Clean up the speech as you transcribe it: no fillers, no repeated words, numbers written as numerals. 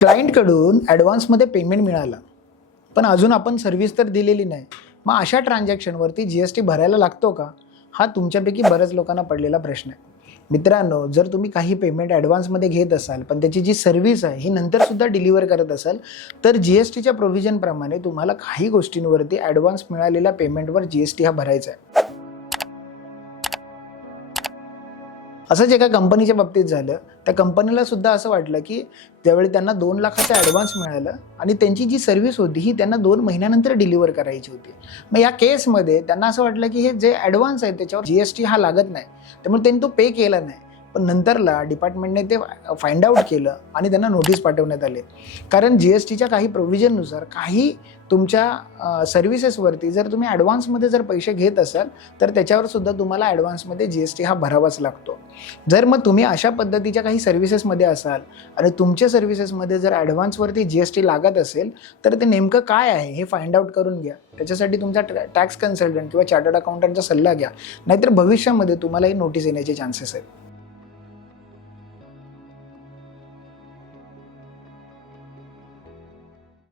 क्लायंटकडून ॲडव्हान्समध्ये payment मिळालं, पण अजून आपण सर्व्हिस तर दिलेली नाही. मग अशा ट्रान्झॅक्शनवरती जी-एस-टी भरायला लागतो का? हा तुमच्यापैकी बऱ्याच लोकांना पडलेला प्रश्न आहे. मित्रांनो, जर तुम्ही काही पेमेंट ॲडव्हान्समध्ये घेत असाल, पण त्याची जी सर्व्हिस आहे ही नंतरसुद्धा डिलिव्हर करत असाल, तर जी-एस-टीच्या प्रोव्हिजनप्रमाणे तुम्हाला काही गोष्टींवरती ॲडव्हान्स मिळालेल्या पेमेंटवर जी-एस-टी हा भरायचा आहे. असंच एका कंपनीच्या बाबतीत झालं. त्या कंपनीला सुद्धा असं वाटलं, की त्यावेळी त्यांना 2,00,000चा ॲडव्हान्स मिळालं आणि त्यांची जी सर्व्हिस होती ही त्यांना 2 महिन्यानंतर डिलिव्हर करायची होती. मग या केसमध्ये त्यांना असं वाटलं, की हे जे ॲडव्हान्स आहे त्याच्यावर जी-एस-टी हा लागत नाही. त्यामुळे त्यांनी तो पे केला नाही. पण नंतरला डिपार्टमेंटने ते फाइंड आउट केलं आणि त्यांना नोटीस पाठवण्यात आले. कारण जी-एस-टीच्या काही प्रोव्हिजननुसार काही तुमच्या सर्व्हिसेसवरती जर तुम्ही ॲडव्हान्समध्ये जर पैसे घेत असाल, तर त्याच्यावर सुद्धा तुम्हाला ॲडव्हान्समध्ये जी-एस-टी हा भरावाच लागतो. जर मग तुम्ही अशा पद्धतीच्या काही सर्व्हिसेसमध्ये असाल आणि तुमच्या सर्व्हिसेसमध्ये जर ॲडव्हान्सवरती जी-एस-टी लागत असेल, तर ते नेमकं काय आहे हे फाइंड आउट करून घ्या. त्याच्यासाठी तुमचा टॅक्स कन्सल्टंट किंवा चार्टर्ड अकाउंटंटचा सल्ला घ्या. नाहीतर भविष्यामध्ये तुम्हाला ही नोटीस येण्याचे चान्सेस आहेत.